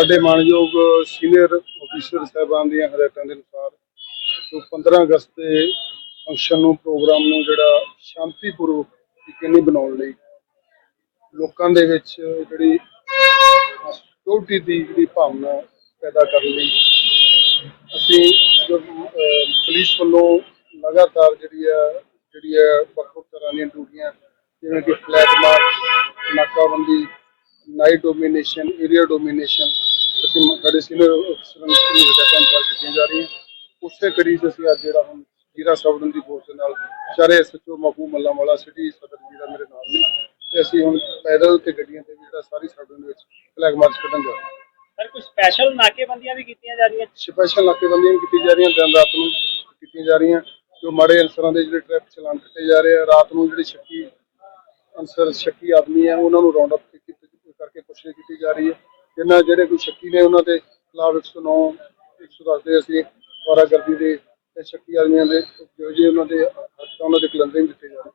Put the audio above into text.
ਸਾਡੇ ਮਾਨਯੋਗ senior officer ਸਾਹਿਬਾਨ ਦੀਆਂ ਹਦਾਇਤਾਂ ਦੇ ਅਨੁਸਾਰ ਜੋ 15 ਅਗਸਤ ਦੇ ਫੰਕਸ਼ਨ ਨੂੰ, ਪ੍ਰੋਗਰਾਮ ਨੂੰ ਜਿਹੜਾ ਸ਼ਾਂਤੀਪੂਰਵਕ ਯਕੀਨੀ ਬਣਾਉਣ ਲਈ ਲੋਕਾਂ ਦੇ ਵਿੱਚ ਜਿਹੜੀ ਸਿਕਿਉਰਿਟੀ ਦੀ ਜਿਹੜੀ ਭਾਵਨਾ ਪੈਦਾ ਕਰਨ ਲਈ ਅਸੀਂ ਜੋ ਪੁਲਿਸ ਵੱਲੋਂ ਲਗਾਤਾਰ ਜਿਹੜੀ ਹੈ ਜਿਹੜੀ ਹੈ ਵੱਖ ਵੱਖ ਤਰ੍ਹਾਂ ਦੀਆਂ ਡਿਊਟੀਆਂ ਜਿਵੇਂ ਕਿ ਫਲੈਗ ਮਾਰਚ ਨਾਕਾਬੰਦੀ ਨਾਈਟ ਡੋਮੀਨੇਸ਼ਨ ਏਰੀਆ ਡੋਮੀਨੇਸ਼ਨ ਅਸੀਂ ਸਾਡੇ ਸੀਨੀਅਰ ਅਫਸਰਾਂ ਨੂੰ ਹਦਾਇਤਾਂ ਅਨੁਸਾਰ ਕੀਤੀਆਂ ਜਾ ਰਹੀਆਂ। ਉਸੇ ਕੜੀ 'ਚ ਅਸੀਂ ਅੱਜ ਜਿਹੜਾ ਹੁਣ ਜੀਰਾ ਸਬਡਨ ਦੀ ਫੋਰਸ ਦੇ ਨਾਲ ਚਾਰੇ ਐਸਐਚਓ ਮਖੂ ਮੱਲਾ ਵਾਲਾ ਸਿਟੀ ਸਦਰ ਜੀਰਾ ਮੇਰੇ ਨਾਲ ਨੇ ਤੇ ਅਸੀਂ ਹੁਣ ਪੈਦਲ ਤੇ ਗੱਡੀਆਂ ਤੇ ਵੀ ਜਿਹੜਾ ਸਾਰੀ ਸਬਡਨ ਦੇ ਵਿੱਚ ਫਲੈਗ ਮਾਰਚ ਕੱਢਣ ਜਾ ਰਹੇ ਹਾਂ। ਸਰ ਕੋਈ ਸਪੈਸ਼ਲ ਨਾਕੇਬੰਦੀਆਂ ਵੀ ਕੀਤੀਆਂ ਜਾ ਰਹੀਆਂ? ਸਪੈਸ਼ਲ ਨਾਕੇਬੰਦੀਆਂ ਵੀ ਕੀਤੀਆਂ ਜਾ ਰਹੀਆਂ ਦਿਨ ਰਾਤ ਨੂੰ ਕੀਤੀਆਂ ਜਾ ਰਹੀਆਂ। ਜੋ ਮਾੜੇ ਅਨਸਰਾਂ ਦੇ ਜਿਹੜੇ ਟ੍ਰੈਫਿਕ ਚਲਾਨ ਕੱਟੇ ਜਾ ਰਹੇ ਆ ਰਾਤ ਨੂੰ ਜਿਹੜੇ ਸ਼ੱਕੀ ਅਨਸਰ ਸ਼ੱਕੀ ਆਦਮੀ ਆ ਉਹਨਾਂ ਨੂੰ ਰਾਉਂਡ ਅਪ ਕਰਕੇ ਪੁੱਛਗਿੱਛ ਕੀਤੀ ਜਾ ਰਹੀ ਹੈ। ਜਿਨ੍ਹਾਂ ਜਿਹੜੇ ਕੋਈ ਸ਼ੱਕੀ ਨੇ ਉਹਨਾਂ ਦੇ ਖਿਲਾਫ 109 110 ਦੇ ਅਸੀਂ ਵਾਰਾਗਰਦੀ ਦੇ ਤੇ ਸ਼ੱਕੀ ਆਦਮੀਆਂ ਦੇ ਜੋ ਜੀ ਉਹਨਾਂ ਦੇ ਹੱਥਾਂ ਉਹਨਾਂ ਦੇ ਕਲੰਦਰਿੰਗ ਦਿੱਤੇ ਜਾ ਰਹੇ